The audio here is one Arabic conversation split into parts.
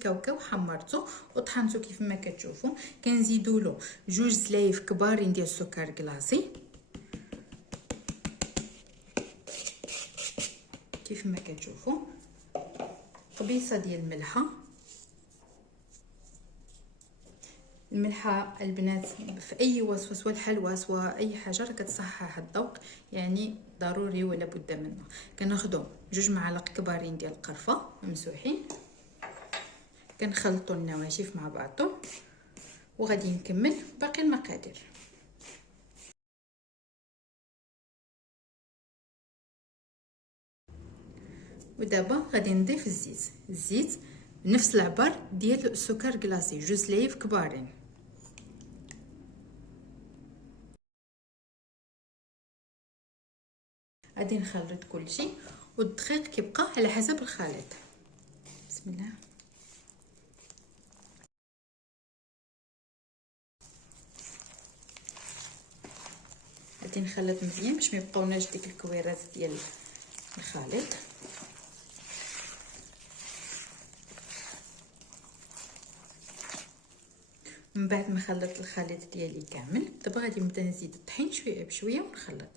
كاوكاو حمرته وطحنته كيف ما كتشوفوا. كنزيدوا له 2 زلايف كبارين ديال السكر كلاصي كيف ما كتشوفوا، قبيصه ديال الملحه البنات في اي وصفه سواء الحلوى سواء اي حاجه راه كتصحح الذوق، يعني ضروري ولا بد منه. كناخذوا 2 معالق كبارين ديال القرفه ممسوحين، كنخلطوا النواشف مع بعضهم وغادي نكمل باقي المقادير. ودابا غادي نضيف الزيت بنفس العبار ديال السكر كلاصي 2 زلايف كبارين. غادي نخلط كلشي والدقيق كيبقى على حسب الخليط. بسم الله. غادي نخلط مزيان باش ما يبقاوناش ديك الكويرات ديال الخليط. من بعد ما خلطت الخليط ديالي كامل، دابا غادي نبدا نزيد الطحين شويه بشويه ونخلط.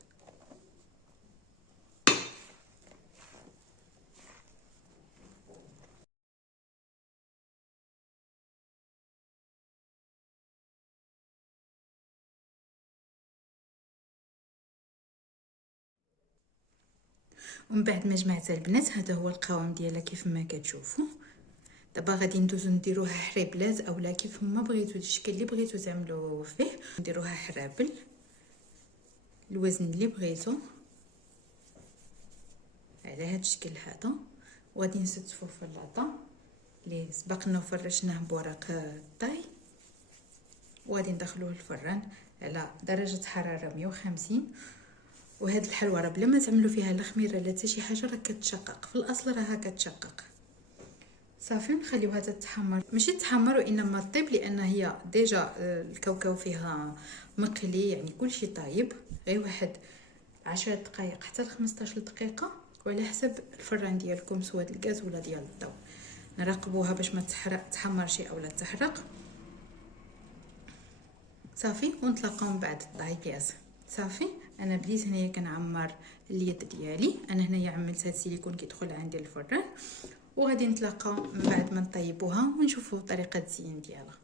ومن بعد ما جمعت البنات هذا هو القوام ديالها كيف ما كتشوفوا. دابا غادي ندوزو نديروها حريبلات اولا كيف ما بغيتو الشكل اللي بغيتو تعملوه فيه. نديروها حرابل الوزن اللي بغيتو على هذا الشكل هذا، وغادي نستفو في اللاطه اللي سبقنا وفرشناه بورق الطاي، وغادي ندخلوه الفران على درجه حراره 150. وهاد الحلوه راه بلا ما تعملوا فيها الخميره لا حتى شي حاجه راه كتشقق، في الاصل راها كتشقق. صافي نخليوها تتحمر، ماشي تتحمر وانما طيب، لان هي ديجا الكاوكاو فيها مقلي، يعني كلشي طايب. غير واحد 10 دقائق حتى ل 15 دقيقه، وعلى حسب الفران ديالكم سواء الغاز ولا ديال الضوء. نراقبوها باش ما تحمرش اولا تحرق. صافي ونتلاقاو من بعد الطايكاس. صافي انا بديت هنايا كنعمر اليد ديالي، انا هنايا عملت هاد السيليكون كيدخل عندي الفران، وغادي نتلاقاو من بعد ما نطيبوها ونشوفوا طريقه الزين ديالها.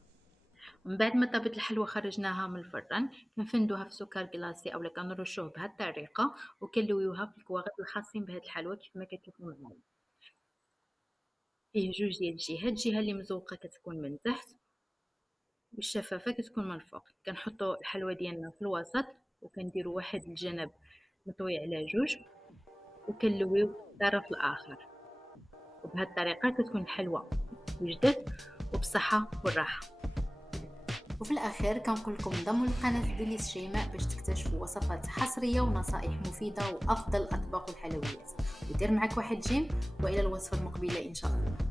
من بعد ما طابت الحلوى خرجناها من الفران، كنفندوها في سكر كلاصي اولا كنرشوه بهذه الطريقه، وكنلويوها في الكواغيط الخاصين بهذه الحلوى كيف ما كتشوفوا معايا. فيه 2 ديال الجهه اللي مزوقه كتكون من تحت والشفافه كتكون من الفوق. كنحطوا الحلوى ديالنا في الوسط وكنديروا واحد الجنب مطوي على 2 وكنلويو الطرف الاخر، وبهذه الطريقه كتكون الحلوى وجدت وبصحه والراحه. وفي الاخير كنقول لكم انضموا لقناه ديليس شيماء باش تكتشفوا وصفات حصريه ونصائح مفيده وافضل الاطباق والحلويات. ودير معك واحد جيم، والى الوصفه المقبله ان شاء الله.